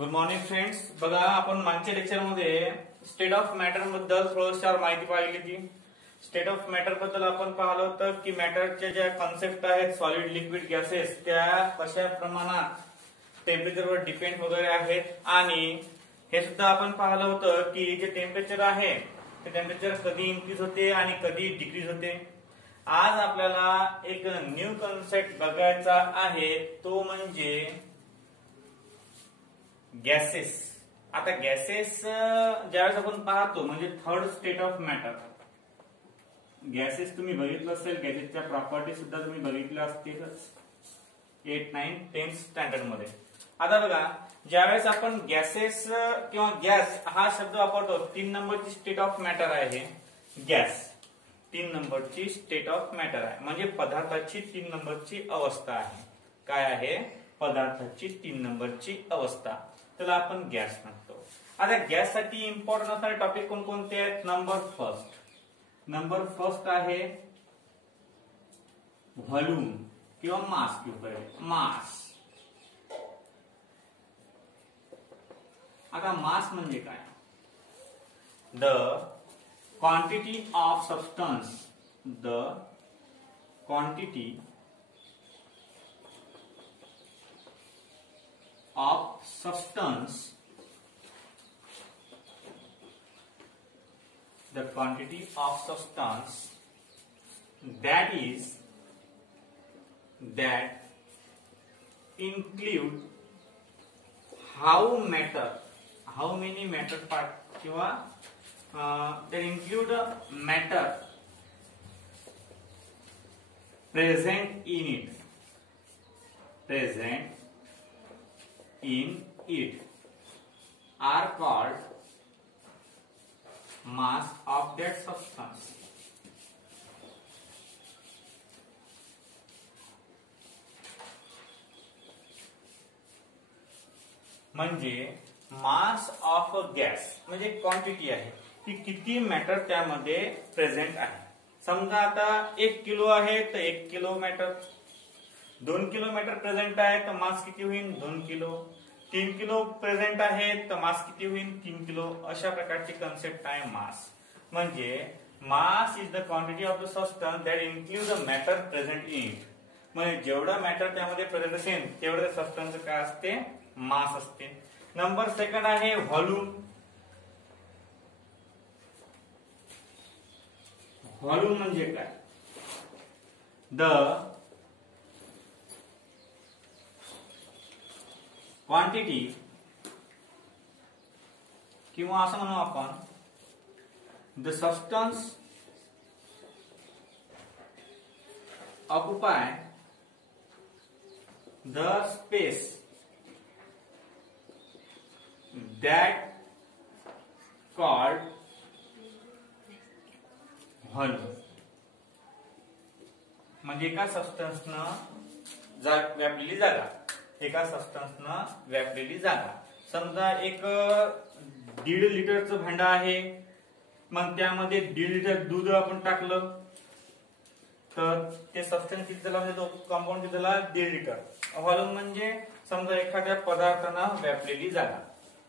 Good morning friends. बघा, आपण मागच्या लेक्चरमध्ये स्टेट ऑफ मॅटर बद्दल थोडीशी माहिती पाहिली होती. स्टेट ऑफ मॅटर बद्दल आपण पाहिलं होतं की मॅटरच्या ज्या कॉन्सेप्ट आहेत, सॉलिड, लिक्विड, गॅसेस, त्या कशा प्रमाणात टेम्परेचरवर डिपेंड वगैरे आहेत. आणि हे सुद्धा आपण पाहिलं होतं की जे टेम्परेचर आहे ते टेम्परेचर कधी इन्क्रीज होते आणि कधी डिक्रीज होते. आज आपल्याला एक न्यू कॉन्सेप्ट बघायचा आहे, तो म्हणजे गॅसेस. आता गॅसेस ज्यावेळेस आपण पाहतो म्हणजे third state of matter. Gases तुम्ही बघितलं असेल, गॅसेसच्या प्रॉपर्टी सुद्धा तुम्ही बघितल्या असतीलच 8, 9, 10 स्टँडर्ड मध्ये. आता बघा, ज्यावेळेस आपण गॅसेस किंवा गॅस हा शब्द वापरतो, 3 नंबरची स्टेट ऑफ मॅटर आहे गॅस. 3 नंबरची स्टेट ऑफ मॅटर आहे म्हणजे पदार्थाची 3 नंबरची अवस्था आहे. काय आहे? पदार्थाची 3 नंबरची अवस्था, त्याला आपण गॅस म्हणतो. आता गॅस साठी इम्पॉर्टंट असणारे टॉपिक कोणकोणते आहेत? नंबर फर्स्ट आहे व्हॉल्यूम किंवा मास. मास. आता मास म्हणजे काय? The quantity of substance. The quantity of substance, the quantity of substance that include how many matter part किंवा that include matter present in it are called mass of that substance. म्हणजे mass of gas म्हणजे quantity आहे की किती matter त्यामध्ये present आहे. समजा आता 1 किलो आहे तर 1 kilo matter. 2 kilo matter present आहे तर मास किती होईल? 2 किलो. 3 किलो प्रेझेंट आहे तर मास किती होईल? 3 किलो. अशा प्रकारची कन्सेप्ट आहे मास. म्हणजे mass is the quantity of the substance that include the matter present in it. म्हणजे जेवढा मॅटर त्यामध्ये प्रेझेंट असेल तेवढं सबस्टन्स काय असते? मास असते. नंबर सेकंड आहे व्हॉल्यूम. व्हॉल्यूम म्हणजे काय? द क्वांटिटी किंवा असं म्हणू आपण the substance occupy the space that called volume. म्हणजे एका सबस्टन्सनं व्यापलेली जागा. एका सबस्टन्सनं व्यापलेली जागा. समजा एक 1.5 लिटरचं भांड आहे, मग त्यामध्ये 1.5 लिटर दूध आपण टाकलं तर ते सबस्टन्स किती झाला? म्हणजे तो कंपाऊंड किती झाला? 1.5 लिटर. व्हॉल्यूम म्हणजे समजा एखाद्या पदार्थानं व्यापलेली जागा.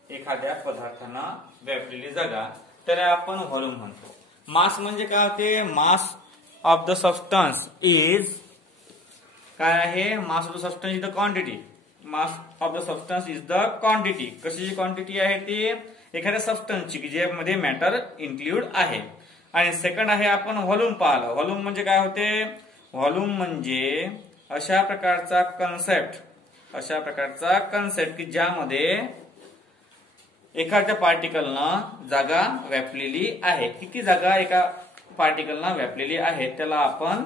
एखाद्या पदार्थानं व्यापलेली जागा त्याला आपण व्हॉल्यूम म्हणतो. मास म्हणजे काय होते? Mass of the substance is काय आहे? मास of the substance is the quantity. Mass of the substance is the quantity. कशाची क्वांटिटी आहे ती? एखाद्या सबस्टन्सची की ज्यामध्ये मॅटर इन्क्लूड आहे. आणि सेकंड आहे आपण व्हॉल्यूम पाहिलं. व्हॉल्यूम म्हणजे काय होते? व्हॉल्यूम म्हणजे अशा प्रकारचा कन्सेप्ट की ज्यामध्ये एखाद्या पार्टिकलनं जागा व्यापलेली आहे. किती जागा एका पार्टिकलनं व्यापलेली आहे त्याला आपण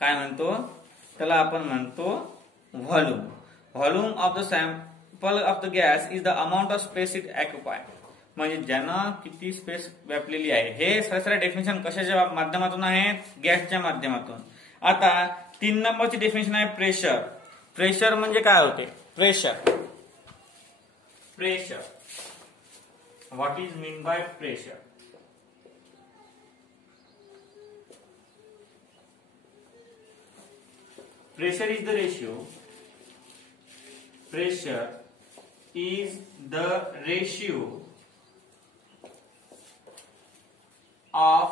काय म्हणतो? त्याला आपण म्हणतो volume. Volume of the sample of the gas is the amount of space it occupy. म्हणजे ज्यानं किती स्पेस व्यापलेली आहे. हे सरासरी डेफिनेशन कशाच्या माध्यमातून आहे? गॅसच्या माध्यमातून. आता 3 नंबरची डेफिनेशन आहे प्रेशर. प्रेशर म्हणजे काय होते? Pressure. What is mean by pressure? Pressure is the ratio pressure is the ratio of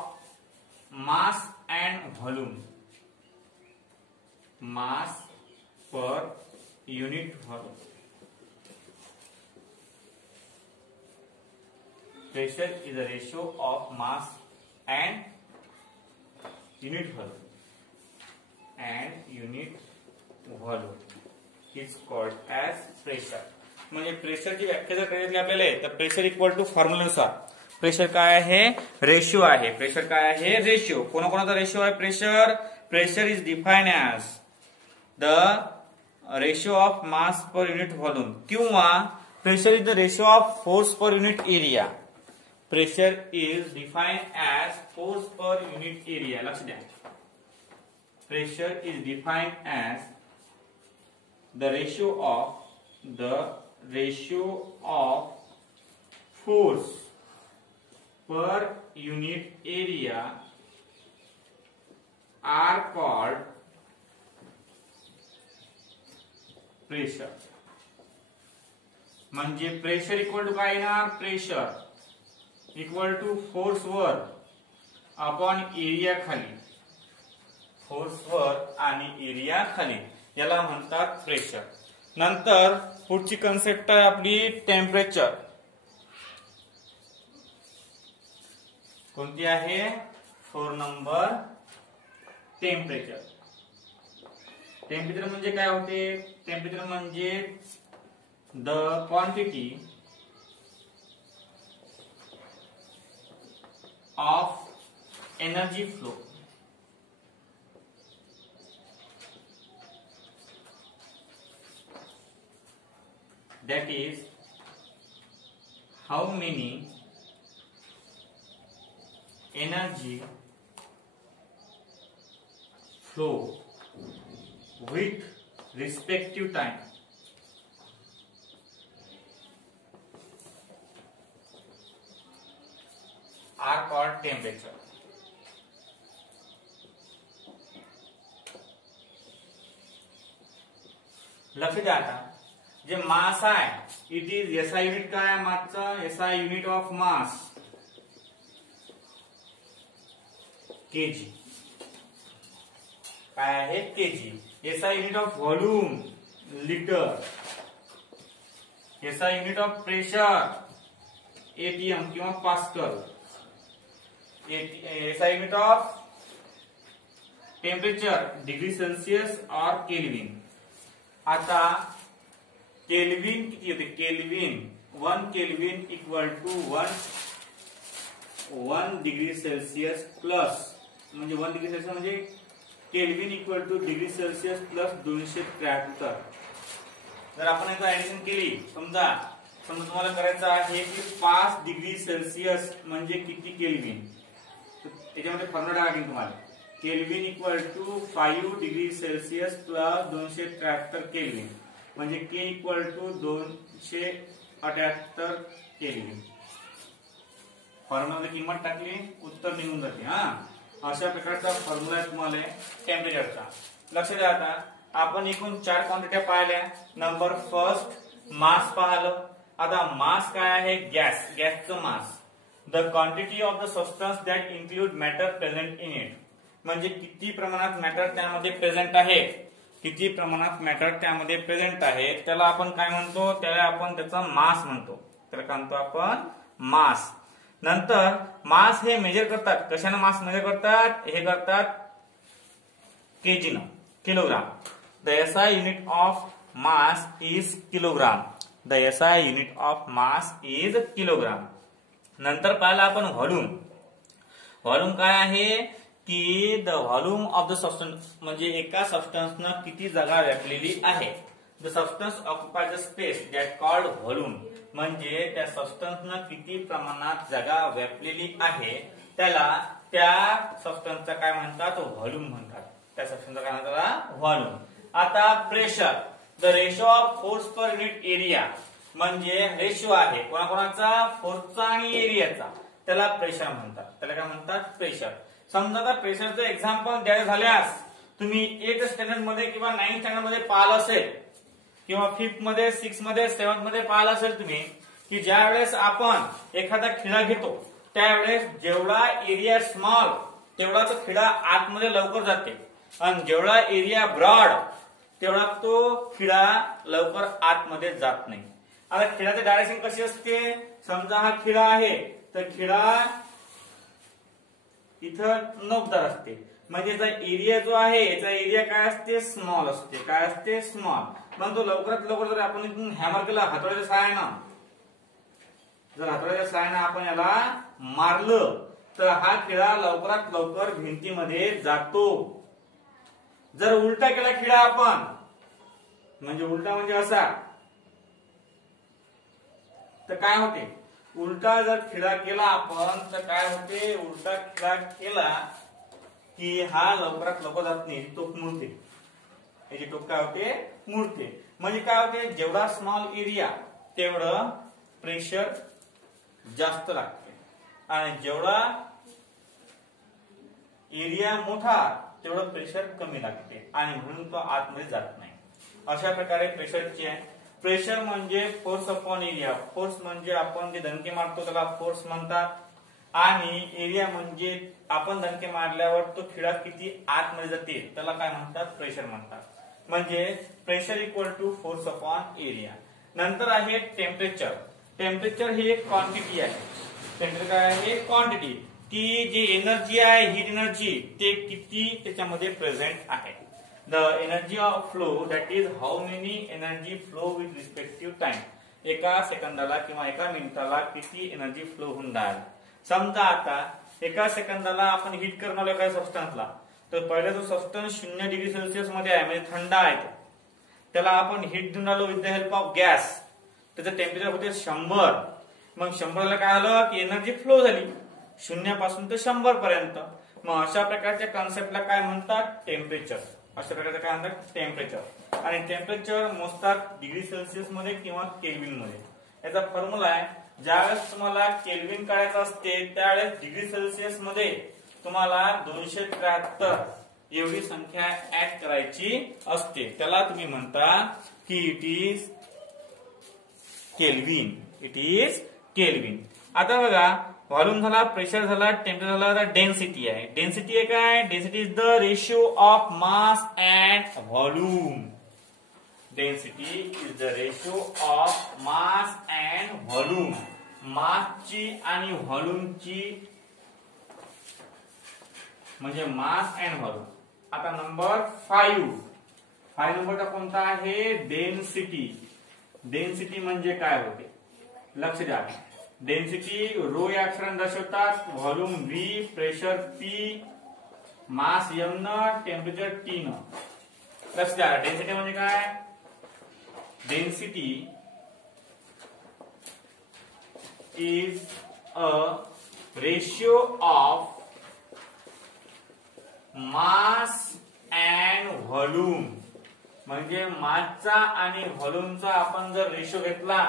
mass and volume. Mass per unit volume. Pressure is the ratio of mass and unit volume. And unit volume is called as pressure. म्हणजे प्रेशरची व्याख्या जर करायची आपल्याला तर pressure equal to फॉर्म्युलानुसार pressure काय आहे, ratio आहे. प्रेशर काय आहे, रेशिओ. कोणाकोणाचा रेशिओ आहे pressure? Pressure is defined as the ratio of mass per unit volume किंवा pressure is the ratio of force per unit area. Pressure is defined as force per unit area. लक्ष द्या. Pressure is defined as the ratio of force per unit area are called pressure. म्हणजे pressure equal to काय येणार, pressure equal to force वर upon area खाली. Force वर आणि area खाली याला म्हणतात प्रेशर. नंतर पुढची कन्सेप्ट आहे आपली टेम्परेचर. कोणती आहे, 4 नंबर टेम्परेचर. टेम्परेचर म्हणजे काय होते, टेम्परेचर म्हणजे the quantity of energy flow that is how many energy flow with respective time. Are called temperature. लक्ष द्या. आता जे मास आहे इट इज एसआय युनिट काय आहे मासचा, SI unit of mass KG. काय आहे, KG. SI unit of volume litre. SI unit of pressure ATM किंवा pascal. SI unit of temperature degree Celsius और केल्विन. आता केल्विन किती होते, kelvin 1 kelvin equal to 1 degree Celsius plus म्हणजे 1 degree Celsius म्हणजे kelvin equal to degree Celsius plus 273. जर आपण याचं ऍडिशन केली, समजा तुम्हाला करायचं आहे की 5 डिग्री सेल्सियस म्हणजे किती केल्विन, त्याच्यामध्ये फॉर्म्युला टाका तुम्हाला. Kelvin equal to 5 degree Celsius plus 273 kelvin म्हणजे K equal to 278 kelvin. Formula किंमत टाकली उत्तर निघून जाते. अशा प्रकारचा फॉर्म्युला आहे तुम्हाला टेम्परेचरचा. लक्ष द्या. आता आपण एकूण 4 क्वांटिटी पाहिल्या. नंबर फर्स्ट मास पाहिलं. आता मास काय आहे, गॅस. गॅसचं मास the quantity of the substance that include matter present in it. म्हणजे किती प्रमाणात मॅटर त्यामध्ये प्रेझेंट आहे, किती प्रमाणात मॅटर त्यामध्ये प्रेझेंट आहे त्याला आपण काय म्हणतो, त्याला आपण त्याचा मास म्हणतो. त्याला काय म्हणतो आपण, मास. नंतर मास हे मेजर करतात. कशाने मास मेजर करतात, हे करतात केजी न, kilogram. The SI unit of mass is kilogram. The SI unit of mass is kilogram. नंतर पाहिलं आपण व्हॉल्यूम. व्हॉल्यूम काय आहे की the volume of the substance म्हणजे एका सबस्टन्सनं किती जागा व्यापलेली आहे. The substance occupy the space that called volume म्हणजे त्या सबस्टन्सनं किती प्रमाणात जागा व्यापलेली आहे त्याला त्या सबस्टन्सचा काय म्हणतात, व्हॉल्यूम म्हणतात. त्या सबस्टन्सचा काय म्हणतात, व्हॉल्यूम. आता pressure the ratio of force per unit area म्हणजे रेशो आहे कोणाकोणाचा, फोर्सचा आणि एरियाचा, त्याला प्रेशर म्हणतात. त्याला काय म्हणतात, प्रेशर. समजा आता प्रेशरचं एक्झाम्पल द्यायचं झाल्यास तुम्ही 8th स्टँडर्ड मध्ये किंवा 9th स्टँडर्ड मध्ये पाहिलं असेल किंवा 5th मध्ये 6th मध्ये 7th मध्ये पाहिलं असेल तुम्ही की ज्या वेळेस आपण एखादा खिळा घेतो त्यावेळेस जेवढा एरिया स्मॉल तेवढा तो खिळा आतमध्ये लवकर जाते आणि जेवढा एरिया ब्रॉड तेवढा तो खिळा लवकर आतमध्ये जात नाही. आता खिळाची डायरेक्शन कशी असते, समजा हा खिळा आहे तर खिळा इथं नोकदार असते म्हणजे याचा एरिया जो आहे याचा एरिया काय असते, स्मॉल असते. काय असते, स्मॉल. मग तो लवकरात लवकर जर आपण इथून हॅमर केला हातोड्याच्या सहाय्यानं, जर हातोड्याच्या सहाय्यानं आपण याला मारलं तर हा खिळा लवकरात लवकर भिंतीमध्ये जातो. जर उलटा केला खिळा आपण, म्हणजे उलटा म्हणजे असा, तर काय होते, उलटा जर खिळा केला आपण तर काय होते, उलटा खिळा केला की हा लवकरात लवकर जात नाही, टोक मुळते. याची टोक काय होते, मुळते. म्हणजे काय होते, जेवढा स्मॉल एरिया तेवढं प्रेशर जास्त लागते आणि जेवढा एरिया मोठा तेवढं प्रेशर कमी लागते आणि म्हणून तो आतमध्ये जात नाही. अशा प्रकारे प्रेशरची आहे. प्रेशर म्हणजे फोर्स अपॉन एरिया. फोर्स म्हणजे आपण जे दणके मारतो त्याला फोर्स म्हणतात आणि एरिया म्हणजे आपण दणके मारल्यावर तो खिळा किती आतमध्ये जाते त्याला काय म्हणतात, प्रेशर म्हणतात. म्हणजे pressure equal to force upon area. नंतर आहे टेम्परेचर. टेम्परेचर ही एक क्वांटिटी आहे. टेम्परेचर काय आहे, क्वांटिटी. ती जी एनर्जी आहे, हीट एनर्जी, ते किती त्याच्यामध्ये प्रेझेंट आहे. The energy of flow, that is how many energy flow with respective time. एका सेकंदाला किंवा एका मिनिटाला किती एनर्जी फ्लो होऊन राहिली. समजा आता एका सेकंदाला आपण हीट करणार आलो एका सबस्टन्सला, तर पहिले तो सबस्टन्स 0 डिग्री सेल्सिअस मध्ये आहे म्हणजे थंड आहे, त्याला आपण हीट देऊन आलो with the help of gas. त्याचं टेम्परेचर होते 100. मग 100ला काय आलं की एनर्जी फ्लो झाली 0 पासून ते 100 पर्यंत. मग अशा प्रकारच्या कॉन्सेप्टला काय म्हणतात, टेम्परेचर. अशा प्रकारचं काय म्हणतात, टेम्परेचर. आणि टेम्परेचर मोजतात डिग्री सेल्सिअस मध्ये किंवा केल्विन मध्ये. याचा फॉर्म्युला आहे, ज्यावेळेस तुम्हाला केल्विन काढायचं असते त्यावेळेस डिग्री सेल्सिअस मध्ये तुम्हाला 273 एवढी संख्या ऍड करायची असते. त्याला तुम्ही म्हणता की it is kelvin. It is kelvin. आता बघा, व्हॉल्यूम झाला, प्रेशर झाला, टेम्परेचर झाला, आता डेन्सिटी आहे. डेन्सिटी आहे काय, density is the ratio of mass and volume. Density is the ratio of mass and volume. मासची आणि व्हॉल्यूमची म्हणजे मास अँड व्हॉल्यूम. आता नंबर 5 नंबरचा कोणता आहे, डेन्सिटी. डेन्सिटी म्हणजे काय होते, लक्ष द्या. डेन्सिटी रो या अक्षराने दर्शवतात, व्हॉल्यूम V, प्रेशर P, मास M न, टेम्परेचर T न. लक्ष द्या, डेन्सिटी म्हणजे काय, density is a ratio of mass and volume. म्हणजे मासचा आणि व्हॉल्यूमचा आपण जर रेशो घेतला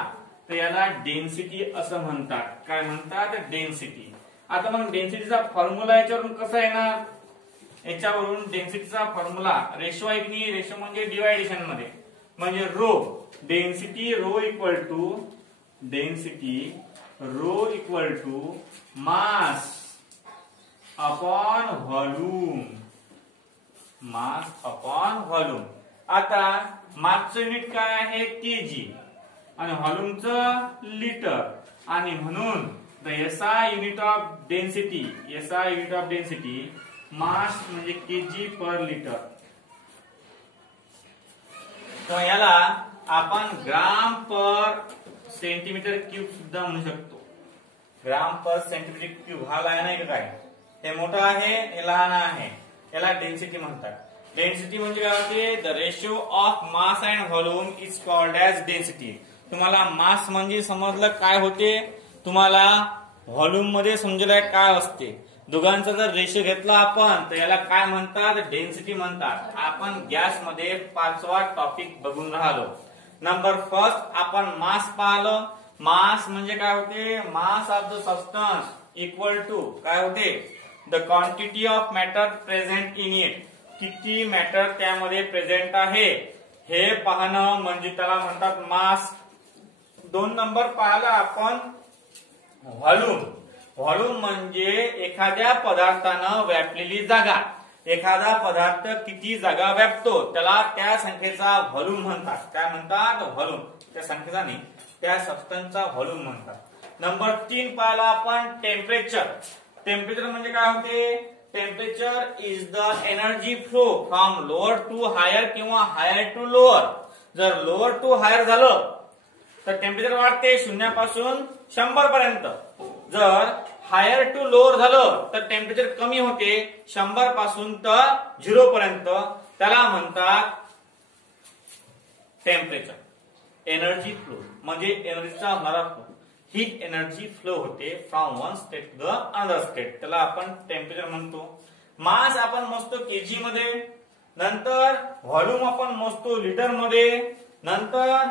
तर याला डेन्सिटी असं म्हणतात. काय म्हणतात, डेन्सिटी. आता मग डेन्सिटीचा फॉर्म्युला याच्यावरून कसा येणार, याच्यावरून डेन्सिटीचा फॉर्म्युला रेशो आहे की नाही, रेशो म्हणजे डिवायडेशन मध्ये, म्हणजे rho. Density rho equal to mass upon volume. Mass upon volume. आता मासचं युनिट काय आहे, केजी, आणि व्हॉल्यूमचं लिटर, आणि म्हणून the SI unit of density, mass म्हणजे केजी पर लिटर. तर याला आपण ग्राम पर सेंटीमीटर क्यूब सुद्धा म्हणू शकतो. ग्राम पर सेंटीमीटर क्यूब हा लहान आहे का काय, हे मोठं आहे, हे लहान आहे, याला डेन्सिटी म्हणतात. डेन्सिटी म्हणजे काय होते, the ratio of mass and volume is called as density. तुम्हाला मास म्हणजे समजलं काय होते, तुम्हाला व्हॉल्यूम मध्ये समजलं काय असते. दोघांचा जर रेशो घेतला आपण तर याला काय म्हणतात, डेन्सिटी म्हणतात. आपण गॅस मध्ये 5वा टॉपिक बघून राहिलो. नंबर फर्स्ट आपण मास पाहिलं. मास म्हणजे काय होते, mass of the substance equal to काय होते, the quantity of matter present in it. किती मॅटर त्यामध्ये प्रेझेंट आहे हे पाहणं म्हणजे त्याला म्हणतात मास. 2 नंबर पाहिला आपण व्हॉल्यूम. व्हॉल्यूम म्हणजे एखाद्या पदार्थानं व्यापलेली जागा. एखादा पदार्थ किती जागा व्यापतो त्याला त्या संख्येचा व्हॉल्यूम म्हणतात. काय म्हणतात? व्हॉल्यूम. त्या संख्येचा नाही, त्या सबस्टन्सचा व्हॉल्यूम म्हणतात. नंबर 3 पाहिला आपण टेम्परेचर. टेम्परेचर म्हणजे काय होते? Temperature is the energy flow from lower to higher किंवा हायर टू लोअर. जर लोअर टू हायर झालं तर टेम्परेचर वाढते 0 पासून 100 पर्यंत. जर हायर टू लोअर झालं तर टेम्परेचर कमी होते 100 पासून तर 0 पर्यंत. त्याला म्हणतात टेम्परेचर. एनर्जी फ्लो म्हणजे एनर्जीचा होणारा फ्लो. हीट एनर्जी फ्लो होते from one state to the another state. त्याला आपण टेम्परेचर म्हणतो. मास आपण मोजतो केजी मध्ये. नंतर व्हॉल्यूम आपण मोजतो लिटर मध्ये. नंतर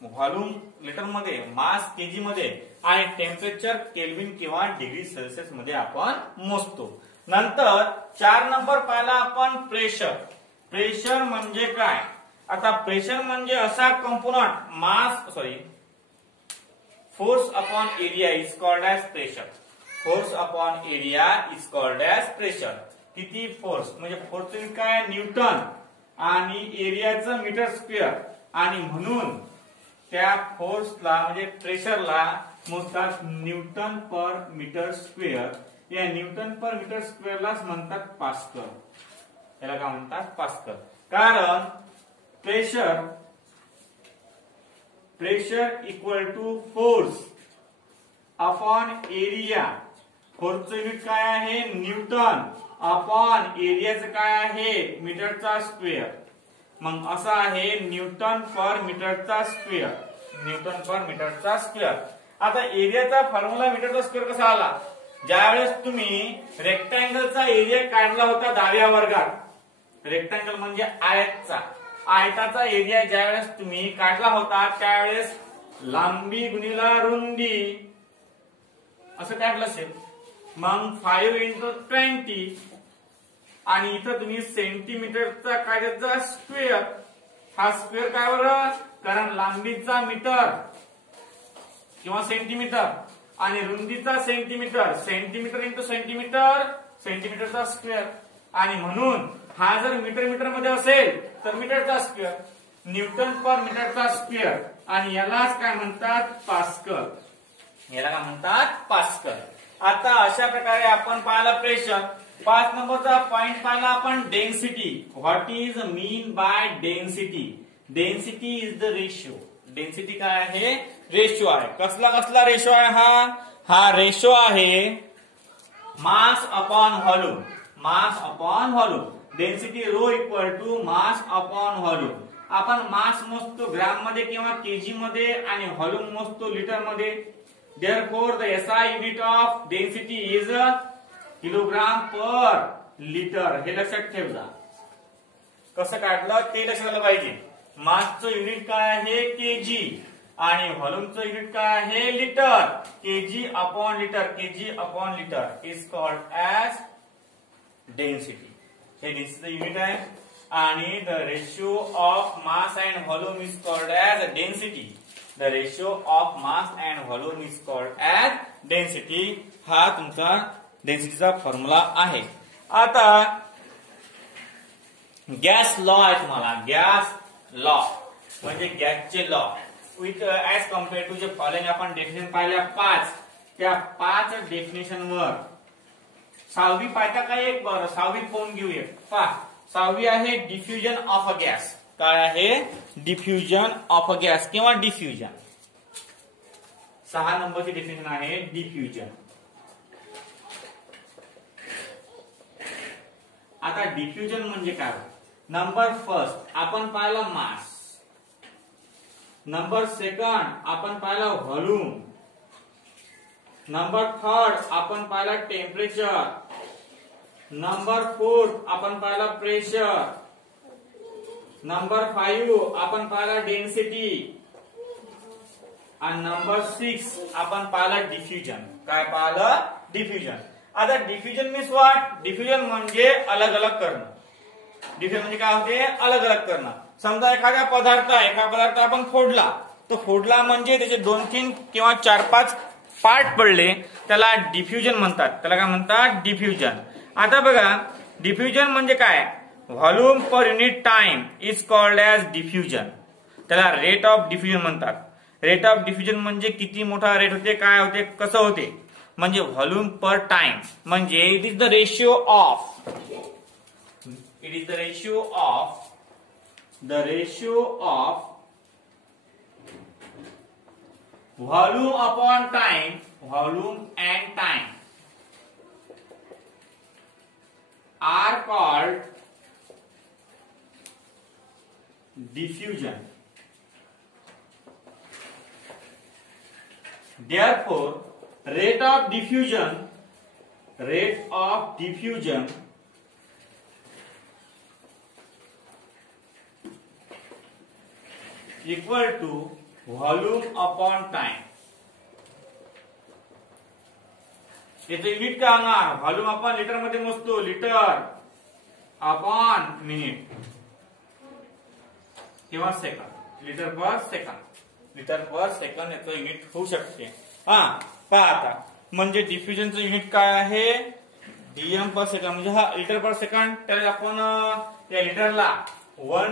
व्हॉल्यूम लिटर मध्ये, मास केजी मध्ये आणि टेम्परेचर केल्विन किंवा डिग्री सेल्सिअस मध्ये आपण मोजतो. नंतर 4 नंबर पाहिला आपण प्रेशर. प्रेशर म्हणजे काय? आता प्रेशर म्हणजे असा component force upon area is called as pressure. Force upon area is called as pressure. किती फोर्स म्हणजे फोर्स काय? न्यूटन. आणि एरियाचं मीटर स्क्वेअर. आणि म्हणून त्या फोर्सला म्हणजे प्रेशरला मोजतात न्यूटन पर मीटर स्क्वेअर. या न्यूटन पर मीटर स्क्वेअरलाच म्हणतात पास्कल. याला काय म्हणतात? पास्कल. कारण pressure equal to force upon area. फोर्सचं युनिट काय आहे? न्यूटन. अपॉन एरियाचं काय आहे? मीटरचा स्क्वेअर. मग असं आहे न्यूटन पर मीटरचा स्क्वेअर. न्यूटन पर मीटरचा स्क्वेअर. आता एरियाचा फॉर्म्युला मीटरचा स्क्वेअर कसा आला? ज्यावेळेस तुम्ही रेक्टँगलचा एरिया काढला होता 10व्या वर्गात. रेक्टँगल म्हणजे आयतचा. आयताचा एरिया ज्यावेळेस तुम्ही काढला होता त्यावेळेस लांबी गुणिला रुंदी असं काढलं असेल. मग 5 into 20 आणि इथं तुम्ही सेंटीमीटरचा काढायचा स्क्वेअर. हा स्क्वेअर काय बरं? कारण लांबीचा मीटर किंवा सेंटीमीटर आणि रुंदीचा सेंटीमीटर. सेंटीमीटर इंटू सेंटीमीटर, सेंटीमीटरचा स्क्वेअर. आणि म्हणून हा जर मीटर मध्ये असेल तर मीटरचा स्क्वेअर. न्यूटन पर मीटरचा स्क्वेअर. आणि यालाच काय म्हणतात? पास्कल. याला काय म्हणतात? पास्कल. आता अशा प्रकारे आपण पाहिला प्रेशर. 5 नंबरचा पॉइंट पाहिला आपण density. What is mean by density? Density is the ratio. Density काय आहे? रेशियो आहे. कसला रेशियो आहे? हा रेशियो आहे mass upon volume. Mass upon volume. Density rho equal to mass upon volume. आपण मास मोजतो ग्रॅम मध्ये किंवा केजी मध्ये आणि व्हॉल्यूम मोजतो लिटर मध्ये. Therefore, the SI unit of density is kilogram per litre. हे लक्षात ठेवा. कसं काढलं ते लक्षात आलं पाहिजे. मासचं युनिट काय आहे? केजी. आणि व्हॉल्यूमचं युनिट काय आहे? Litre. KG upon litre. KG upon litre is called as density. हे डेन्सिटीचं युनिट आहे. आणि the ratio of mass and volume is called as density. The ratio of mass and volume is called as density. हा तुमचा डेन्सिटीचा formula आहे. आता gas law आहे तुम्हाला. गॅस लॉ म्हणजे गॅसचे law with as compare to जे फॉलोइंग आपण डेफिनेशन पाहिल्या 5. त्या 5 डेफिनेशन वर 6वी पाहिजे का? एक बरं 6वी पाहून घेऊया. 6वी आहे डिफ्युजन ऑफ अ गॅस. काय आहे? डिफ्युजन ऑफ अ गॅस किंवा डिफ्युजन. 6 नंबरची डेफिनेशन आहे डिफ्युजन. आता डिफ्युजन म्हणजे काय? नंबर फर्स्ट आपण पाहिला मास. नंबर सेकंड आपण पाहिला व्हॉल्यूम. नंबर थर्ड आपण पाहिला टेम्परेचर. नंबर 4 आपण पाहिला प्रेशर. नंबर 5 आपण पाहिला डेन्सिटी. आणि नंबर 6 आपण पाहिला डिफ्युजन. काय पाहिलं? डिफ्युजन. आता डिफ्युजन मीन्स व्हॉट? डिफ्युजन म्हणजे अलग अलग करणं. डिफ्युजन म्हणजे काय होते, अलग अलग करणं. समजा एखादा पदार्थ आपण फोडला, तो फोडला म्हणजे त्याचे 2-3 किंवा 4-5 पार्ट पडले, त्याला डिफ्युजन म्हणतात. त्याला काय म्हणतात, डिफ्युजन. आता बघा, डिफ्युजन म्हणजे काय, volume per unit time is called as diffusion. त्याला रेट ऑफ डिफ्युजन म्हणतात. रेट ऑफ डिफ्युजन म्हणजे किती मोठा रेट होते, काय होते, कसं होते, म्हणजे व्हॉल्यूम पर टाइम. म्हणजे it is the ratio of volume upon time, volume and time are called diffusion. Therefore, rate of diffusion equal to volume upon time. याचं युनिट काय होणार, व्हॉल्यूम आपण लिटर मध्ये मोजतो, लिटर अपॉन मिनिट किंवा second, litre per second याचं unit होऊ शकते. पहा आता, म्हणजे डिफ्युजनचं युनिट काय आहे, डीएम पर सेकंद. म्हणजे हा लिटर पर सेकंड, त्याला आपण या लिटरला 1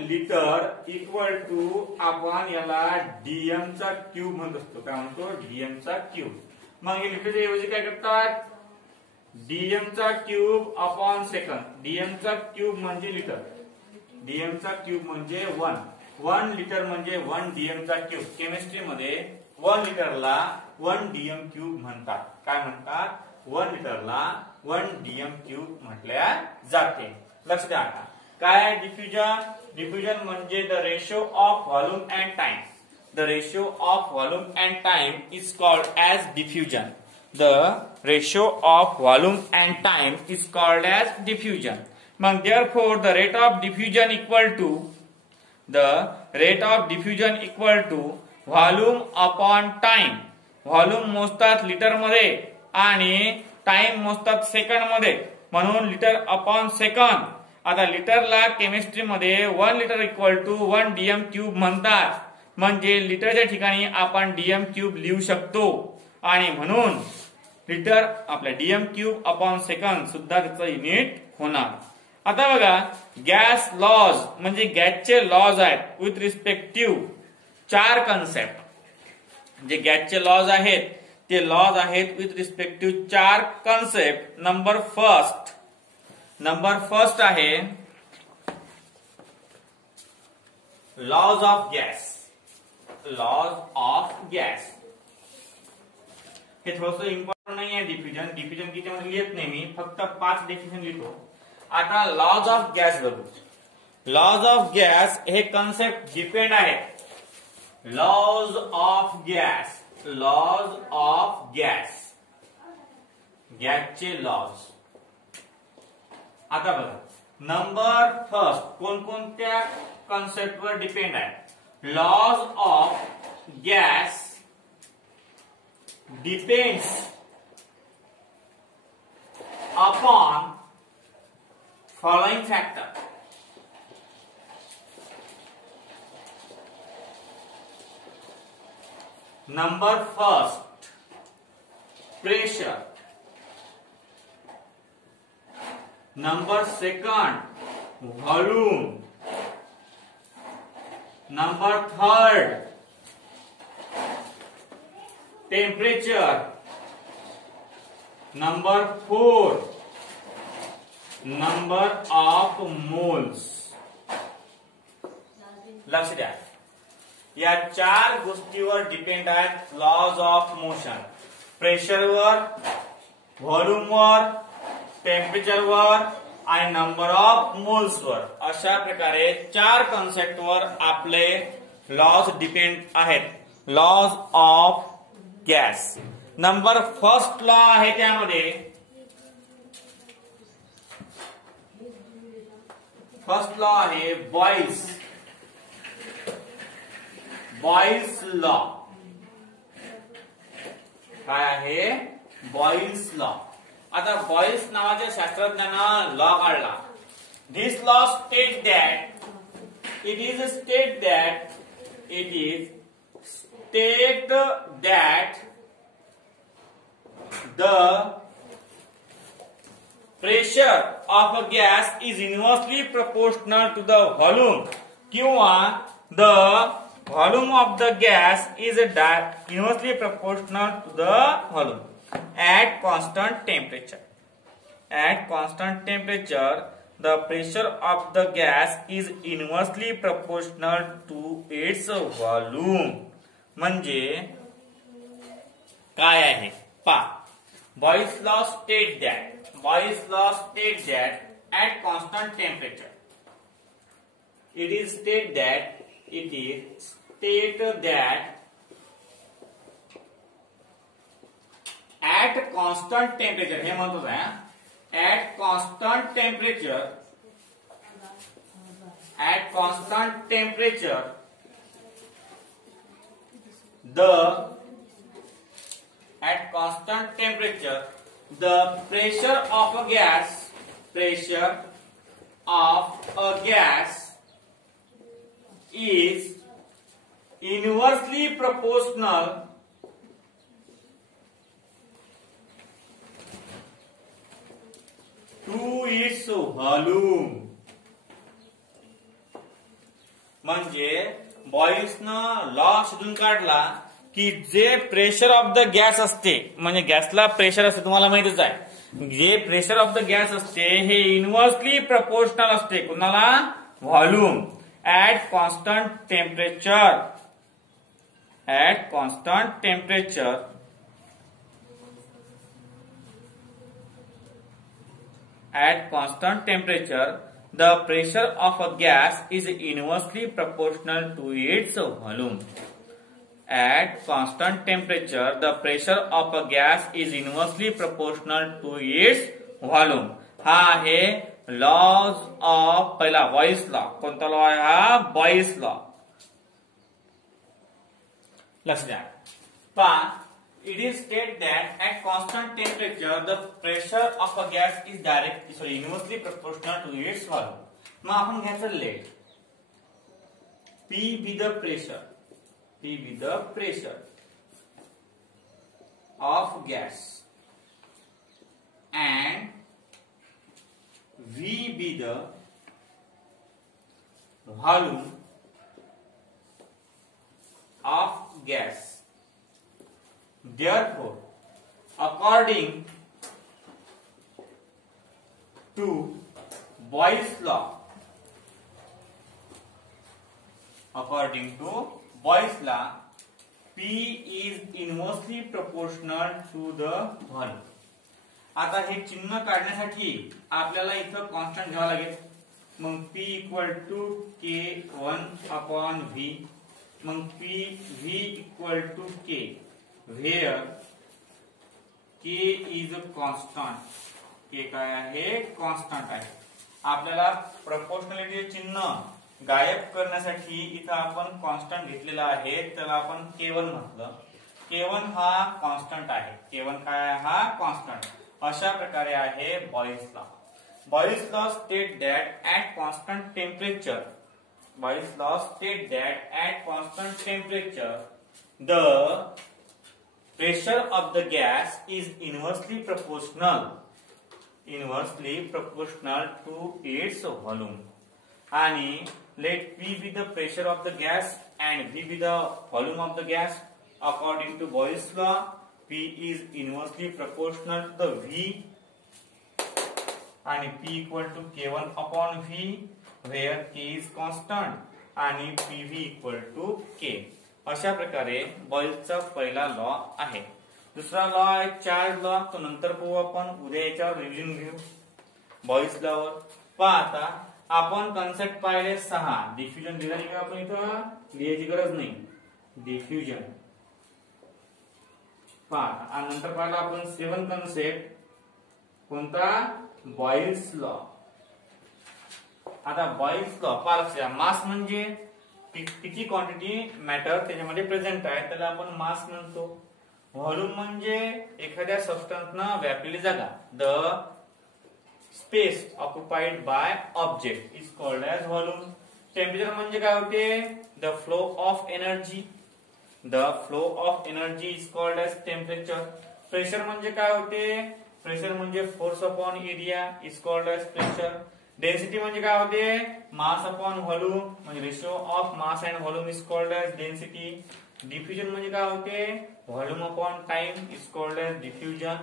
लिटर इक्वल टू आपण याला डीएम चा क्यूब म्हणत असतो. काय म्हणतो, डीएम चा क्यूब. मग हे लिटरच्या ऐवजी काय करतात, डीएम चा क्यूब अपॉन सेकंद. डीएम चा क्यूब म्हणजे लिटर, डीएम चा क्यूब म्हणजे 1 लिटर म्हणजे 1 डीएम चा क्यूब. केमिस्ट्री मध्ये 1 लिटरला 1 डीएम क्यूब म्हणतात. काय म्हणतात, 1 लिटरला 1 डीएम क्यूब म्हटल्या जाते. लक्ष द्या. काय डिफ्युजन म्हणजे the ratio of volume and time. The ratio of volume and time is called as diffusion. The ratio of volume and time is called as diffusion. मग therefore the rate of diffusion equal to volume upon time. Volume मोजतात litre मध्ये आणि time मोजतात second मध्ये, म्हणून litre upon second. आता लिटरला chemistry मध्ये 1 litre equal to 1 dm cube म्हणतात. म्हणजे लिटरच्या ठिकाणी आपण डीएम क्यूब लिहू शकतो आणि म्हणून लिटर आपल्या डीएम क्यूब अपॉन सेकंद सुद्धा त्याचं युनिट होणार. आता बघा, गॅस लॉज म्हणजे गॅसचे लॉज आहेत विथ रिस्पेक्टिव्ह 4 कन्सेप्ट. जे गॅसचे लॉज आहेत ते लॉज आहेत with respective 4 concept. Number first आहे लॉज ऑफ गॅस. हे थोडंसं इम्पॉर्टंट नाही आहे. डिफ्युजन किती मध्ये लिहित नाही मी, फक्त 5 डेफिनेशन लिहितो. आता लॉज ऑफ गॅस बघू. लॉज ऑफ गॅस हे कन्सेप्ट डिपेंड आहे. लॉज ऑफ गॅस, गॅसचे लॉज. आता बघा, नंबर फर्स्ट कोणकोणत्या कन्सेप्ट वर डिपेंड आहे. Laws of gas depends upon following factor. Number first, pressure. Number second, volume. Number third, temperature. Number 4, number of moles. लक्ष द्या, या 4 गोष्टीवर डिपेंड आहेत लॉज ऑफ मोशन. प्रेशरवर, व्हॉल्यूमवर, टेम्परेचरवर आणि नंबर ऑफ मोल्सवर. अशा प्रकारे 4 कन्सेप्टवर आपले लॉज डिपेंड आहेत. Laws of gas. Number first law आहे त्यामध्ये, फर्स्ट लॉ आहे बॉइल्स लॉ. काय आहे, बॉइल्स लॉ. आता बॉयल्स नावाच्या शास्त्रज्ञानं लॉ काढला. This law states that it is state that the pressure of a gas is inversely proportional to the volume किंवा the volume of the gas is inversely proportional to the volume at constant temperature. At constant temperature, the pressure of the gas is inversely proportional to its volume. म्हणजे काय आहे पा Boyle's law states that at constant temperature it is stated that at constant temperature हे महत्वाचं आहे. At constant temperature the pressure of a gas is inversely proportional to its volume. म्हणजे बॉयल्सनं law शोधून काढला की जे प्रेशर ऑफ द गॅस असते म्हणजे गॅसला प्रेशर असते तुम्हाला माहितीच आहे. जे प्रेशर ऑफ द गॅस असते हे इनव्हर्सली प्रपोर्शनल असते कुणाला volume at constant temperature the pressure of a gas is inversely proportional to its volume. At constant temperature, the pressure of a gas is inversely proportional to its volume. हा आहे laws of पहिला Boyle's law. कोणता law आहे हा Boyle's law. लक्ष द्या पहा it is stated that at constant temperature the pressure of a gas is inversely proportional to its volume. मग आपण घ्यायचं late P be the pressure of gas and V be the volume of gas. Therefore, according to Boyle's law, P is inversely proportional to the volume. आता हे चिन्ह काढण्यासाठी आपल्याला इथं constant घ्यावा लागेल. मग P equal to K1 upon V. मग V equal to K where K is a constant. K काय आहे कॉन्स्टंट आहे. आपल्याला प्रपोर्शनॅलिटी चिन्ह गायब करण्यासाठी इथं आपण कॉन्स्टंट घेतलेला आहे त्याला आपण K1 म्हटलं. K1 हा कॉन्स्टंट आहे. K1 काय आहे हा कॉन्स्टंट. अशा प्रकारे आहे Boyle's law. Boyle's law state that at constant temperature the pressure of the gas is inversely proportional to its volume. आणि let P be the pressure of the gas and V be the volume of the gas. According to Boyle's law, P is inversely proportional to the V आणि P equal to K1 upon V where K is constant आणि PV equal to K. अशा प्रकारे बॉयल्सचा पहिला law आहे. दुसरा law आहे Charles law. तो नंतर पाहू आपण. उद्या याच्यावर रिव्हिजन घेऊ बॉयल्स लॉवर. पहा आता आपण कन्सेप्ट पाहिले 6. डिफ्युजन डिझाइन आपण इथं लिहायची गरज नाही. डिफ्युजन पहा. आणि नंतर पाहिला आपण 7 कन्सेप्ट कोणता बॉयल्स लॉ. आता बॉयल्स लॉ पहा लक्ष द्या. मास म्हणजे किती क्वांटिटी मॅटर त्याच्यामध्ये प्रेझेंट आहे त्याला आपण मास म्हणतो. व्हॉल्यूम म्हणजे एखाद्या सबस्टन्सनं व्यापलेली जागा. The space occupied by object is called as volume. Temperature म्हणजे काय होते? The flow of energy. The flow of energy is called as temperature. Pressure म्हणजे काय होते? प्रेशर म्हणजे force upon area is called as pressure. Density म्हणजे काय होते? मास अपॉन व्हॉल्यूम म्हणजे ratio of mass and volume is called as density. Diffusion म्हणजे काय होते? Volume upon time is called as diffusion.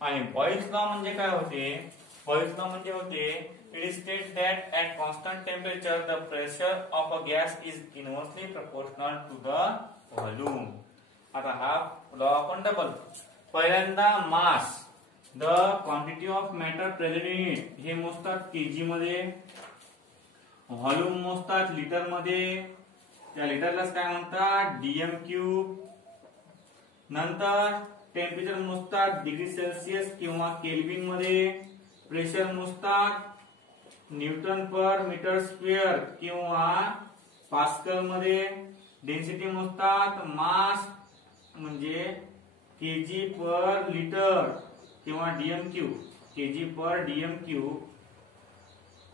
आणि बॉयल्स लॉ म्हणजे काय होते? बॉयल्स लॉ म्हणजे होते it is state that at constant temperature the pressure of a gas is inversely proportional to the volume. आता हा लॉ आपण डबल. पहिल्यांदा mass, the quantity of matter present in it, हे मोजतात केजी मध्ये. Volume मोजतात लिटर मध्ये. त्या लिटरलाच काय म्हणतात? DM cube. नंतर टेम्परेचर मोजतात डिग्री सेल्सिअस किंवा केल्विन मध्ये. प्रेशर मोजतात न्यूटन पर मीटर स्क्वेअर किंवा पास्कल मध्ये. डेन्सिटी मोजतात मास म्हणजे केजी पर लिटर किंवा DM cube, KG per DM cube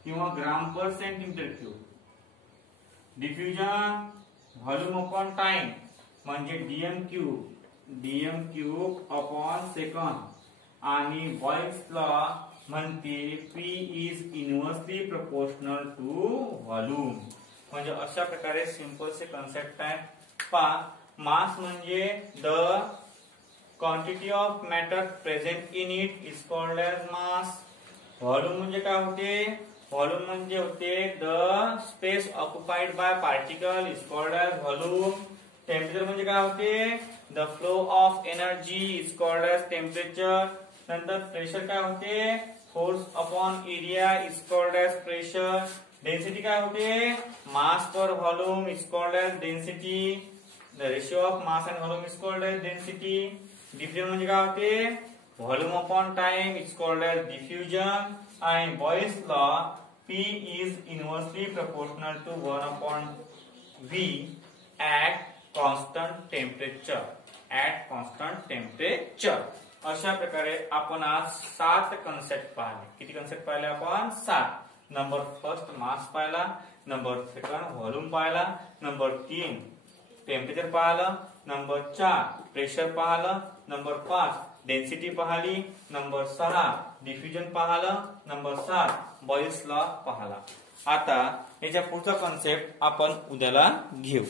किंवा gram per centimetre cube. Diffusion volume upon time म्हणजे डीएम क्यूब अपॉन सेकंड. आणि बॉयल्स लॉ म्हणते P is inversely proportional to volume. म्हणजे अशा प्रकारे सिंपल से concept आहे. पहा, मास म्हणजे the quantity of matter present in it is called as mass. Volume म्हणजे काय होते? व्हॉल्यूम म्हणजे होते the space occupied by particle is called as volume. Temperature म्हणजे काय होते? The flow of energy is called as temperature. नंतर pressure काय होते? Force upon area is called as pressure. Density काय होते? Mass per volume is called as density. The ratio of mass and volume is called as density. Diffusion म्हणजे काय होते? Volume upon time is called as diffusion. आणि Boyle's law P is inversely proportional to 1 upon V at constant temperature. At constant temperature. अशा प्रकारे आपण आज 7 concept पाहिले. किती कन्सेप्ट पाहिले आपण? 7. नंबर फर्स्ट मास पाहिला. नंबर सेकंड व्हॉल्यूम पाहिला. नंबर 3 टेम्परेचर पाहिलं. नंबर 4 प्रेशर पाहिलं. नंबर 5 डेन्सिटी पाहिली. नंबर 6 डिफ्युजन पाहिलं. नंबर 7 बॉयल्स लॉ पाहिला. आता याच्या पुढचा कन्सेप्ट आपण उद्याला घेऊ.